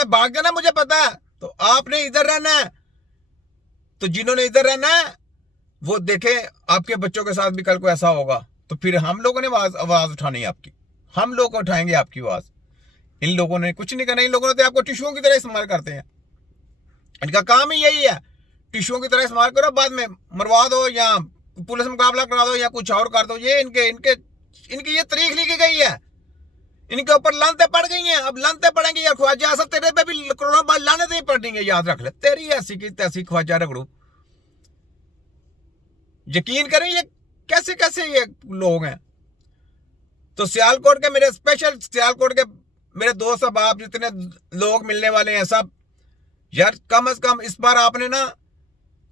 आपने भाग जाना, मुझे पता है, तो आपने इधर रहना है। तो जिन्होंने इधर रहना है वो देखे आपके बच्चों के साथ भी कल को ऐसा होगा तो फिर हम लोगों ने आवाज उठानी है आपकी, हम लोग उठाएंगे आपकी आवाज। इन लोगों ने कुछ नहीं करना, इन लोगों ने तो आपको टिश्यूओं की तरह इस्तेमाल करते हैं। इनका काम ही यही है, टिश्यूओं की तरह इस्तेमाल करो, बाद में मरवा दो या पुलिस मुकाबला करा दो या कुछ और कर दो। ये इनके इनके इनकी ये तरीक लिखी गई है, इनके ऊपर लानते पड़ गई हैं। अब लानते पड़ेंगे यार, ख्वाजा असद तेरे पे भी करोड़ों बार लानतें ही पड़ेंगे, याद रख ले। तेरी ऐसी की तैसी ख्वाजा रगड़ू। यकीन करें ये कैसे कैसे ये लोग हैं। तो सियालकोट के मेरे स्पेशल सियालकोट के मेरे दोस्त अब जितने लोग मिलने वाले हैं सब, यार कम से कम इस बार आपने ना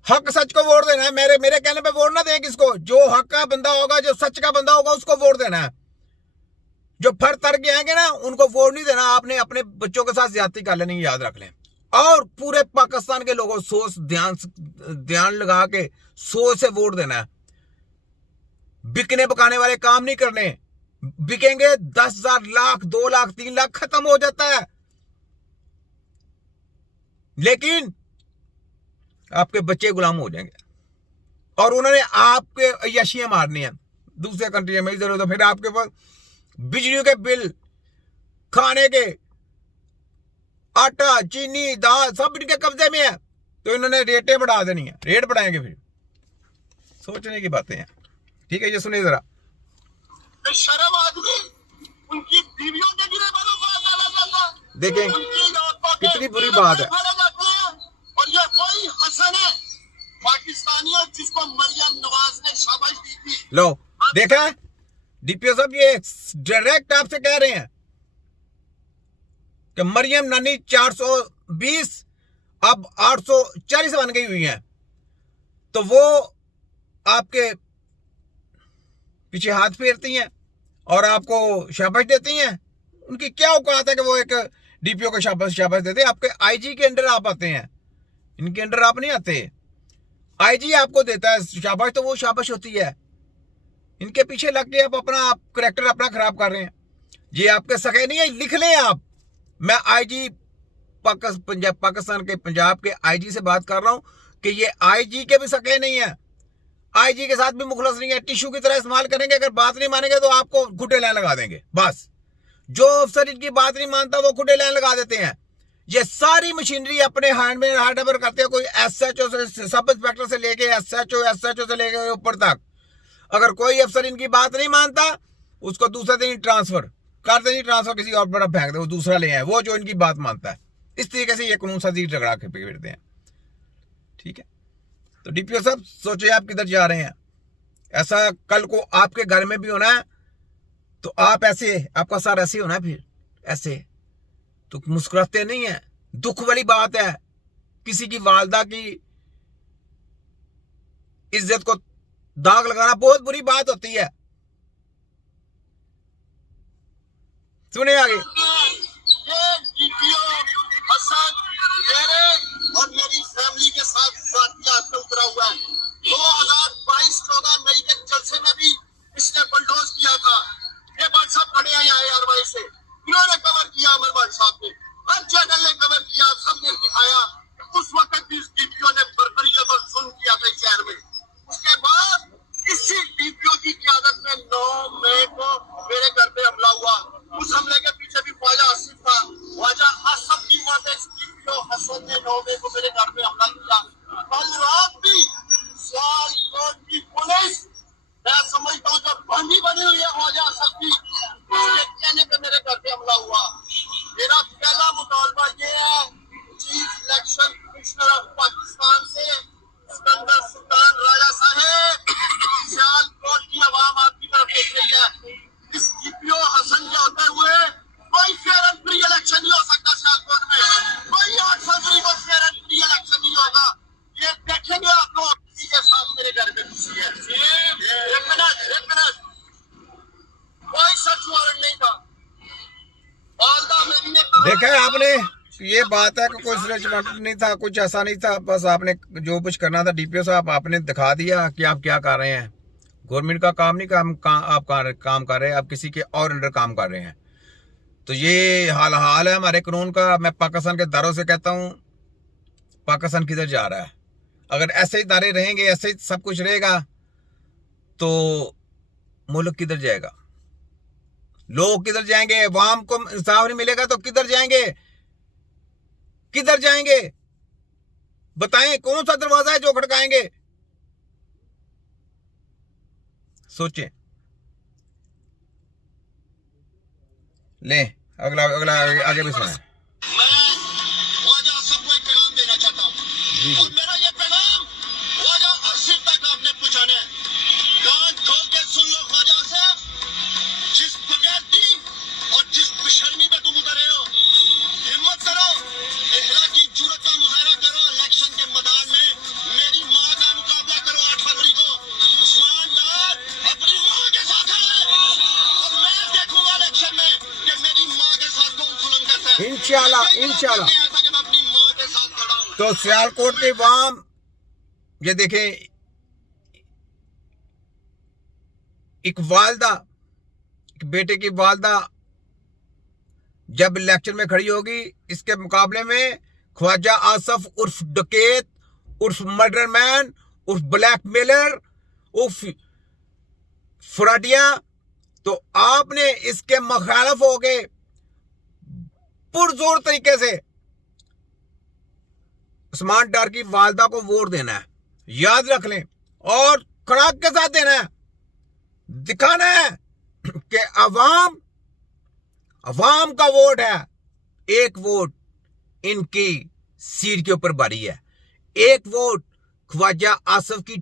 हक सच को वोट देना है। मेरे कहने पे वोट ना दें किसको, जो हक का बंदा होगा, जो सच का बंदा होगा उसको वोट देना है। जो फर तर के आएंगे ना उनको वोट नहीं देना। आपने अपने बच्चों के साथ ज्यादती कर लेनी, याद रख लें। और पूरे पाकिस्तान के लोगों सोच ध्यान लगा के सोच से वोट देना है। बिकने बकाने वाले काम नहीं करने। बिकेंगे 10,000 लाख 2 लाख 3 लाख खत्म हो जाता है, लेकिन आपके बच्चे गुलाम हो जाएंगे। और उन्होंने आपके अय्याशियां मारनी है दूसरे कंट्री में, इधर उधर। फिर आपके पास बिजली के बिल, खाने के, आटा चीनी दाल सब इनके कब्जे में है, तो इन्होंने रेटें बढ़ा देनी है। रेट बढ़ाएंगे, फिर सोचने की बातें हैं। ठीक है, ये सुनिए जरा। शर्म आदमी उनकी बीवियों के गिरे बालों को डाला जाता, देखें कितनी बुरी बात है। और ये वही हसन है पाकिस्तानियों जिसको मरियम नवाज ने शाबाश दी थी। लो देखा है, डीपीओ साहब ये डायरेक्ट आपसे कह रहे हैं कि मरियम नानी 420 अब 840 बन गई हुई है। तो वो आपके पीछे हाथ फेरती हैं और आपको शाबाश देती हैं। उनकी क्या औकात है कि वो एक डीपीओ को शाबाश देते हैं। आपके आईजी के अंडर आप आते हैं, इनके अंडर आप नहीं आते। आईजी आपको देता है शाबाश, तो वो शाबाश होती है। इनके पीछे लग के आप करैक्टर अपना खराब कर रहे हैं। ये आपके सगे नहीं है, लिख लें आप। मैं आईजी पाकिस्तान के पंजाब के आईजी से बात कर रहा हूं कि ये आईजी के भी सगे नहीं है, आईजी के साथ भी मुखलस नहीं है। टिश्यू की तरह इस्तेमाल करेंगे, अगर बात नहीं मानेंगे तो आपको खुटे लाइन लगा देंगे। बस जो अफसर इनकी बात नहीं मानता वो खुटे लाइन लगा देते हैं। ये सारी मशीनरी अपने हैंड में हैंड ओवर करते हैं। कोई एसएचओ से, सब इंस्पेक्टर से लेके एसएचओ से लेके ऊपर तक, अगर कोई अफसर इनकी बात नहीं मानता उसको दूसरे दिन ट्रांसफर कर देंगे, ट्रांसफर किसी और पर फेंक दे, वो दूसरा ले आए, वो जो इनकी बात मानता है। इस तरीके से ये कानून साजी झगड़ा के फिरते हैं। ठीक है, तो डीपीओ साहब सोचे आप किधर जा रहे हैं। ऐसा कल को आपके घर में भी होना है तो आप ऐसे, आपका सर ऐसे होना है, फिर ऐसे तो मुस्कुराते नहीं है। दुख वाली बात है, किसी की वालदा की इज्जत को दाग लगाना बहुत बुरी बात होती है। सुने आगे। मेरे और मेरी फैमिली के साथ उतरा हुआ है। 2022-14 मई के जलसे में भी इसने बुलडोज किया था। ये भाई साहब खड़े हैं यहाँ यारवाई से, इन्होंने कवर किया। अमर भाई साहब ने हर जगह ने कवर किया, सबने दिखाया। उस वक्त भी इस डीपीओ ने बर्बरियत और जुल्म किया था शहर में। उसके बाद इसी डीपीओ की क़यादत में 9 मई को मेरे घर पे हमला हुआ। उस हमले के पीछे भी ख्वाजा आसिफ था। ख्वाजा आसिफ की मां पे डीपीओ हसन ने 9 मई को मेरे घर पे हमला किया। कल रात भी सियालकोट की पुलिस, मैं समझता हूँ जब बंदी बनी हुई है ख्वाजा आसिफ की, उसके कहने पे मेरे घर पे हमला हुआ। मेरा पहला मुतालबा ये है, chief election commissioner of Pakistan से सिकंदर सुल्तान राजा साहेब, सियालकोट की आवाम आपकी तरफ देख रही है। इस डीपीओ हसन के होते हुए कोई फेयर एंड फ्री इलेक्शन नहीं हो सकता सियालकोट में। कोई 8 फरवरी को फेयर एंड फ्री इलेक्शन नहीं होगा। ये देखेंगे आप लोग। के साथ मेरे घर में घुसी है। एक मिनट, कोई सर्च वारंट नहीं था। देखा है आपने, ये बात है कि कोई सर्च वारंट नहीं था, कुछ ऐसा नहीं था। बस आपने जो कुछ करना था डीपीओ साहब आपने दिखा दिया कि आप क्या कर रहे हैं। गवर्नमेंट का काम नहीं, आप काम कर रहे हैं, आप किसी के और अंडर काम कर रहे हैं। तो ये हाल है हमारे कानून का। मैं पाकिस्तान के दारों से कहता हूं, पाकिस्तान किधर जा रहा है? अगर ऐसे ही दारे रहेंगे, ऐसे ही सब कुछ रहेगा, तो मुल्क किधर जाएगा? लोग किधर जाएंगे? अवाम को इंसाफ नहीं मिलेगा तो किधर जाएंगे? किधर जाएंगे? बताएं, कौन सा दरवाजा है जो खड़काएंगे? सोचें। ले अगला अगला आगे भी सुना। मैं ख्वाजा सबको एक पैगाम देना चाहता हूँ, और मेरा ये पैगाम ख्वाजा आसिफ तक आपने पहुंचाना है। कान खोल के सुन लो ख्वाजा साहब, जिस बगैरती और जिस बेशर्मी में तुम उतरे हो, हिम्मत करो, इखलाकी जुर्रत का मुजाहरा करो, इलेक्शन के मैदान में मेरी माँ का मुकाबला करो 8 फरवरी को। उस्मान डार अपनी माँ के साथ है, और मैं देखूंगा इलेक्शन में कि मेरी माँ के साथ कौन खुलन करता है। इंशाल्लाह इंशाल्लाह। तो सियालकोट के वाम, ये देखें, एक वालदा, एक बेटे की वालदा जब इलेक्शन में खड़ी होगी, इसके मुकाबले में ख्वाजा आसिफ उर्फ डकैत उर्फ मर्डर मैन उर्फ ब्लैकमेलर उर्फ फ्रॉडिया, तो आपने इसके मुखालिफ होके पुरजोर तरीके से उस्मान डार की वालदा को वोट देना है। याद रख लें, और खड़ाक के साथ देना है। दिखाना है कि अवाम का वोट है। एक वोट इनकी सीट के ऊपर भारी है, एक वोट ख्वाजा आसिफ की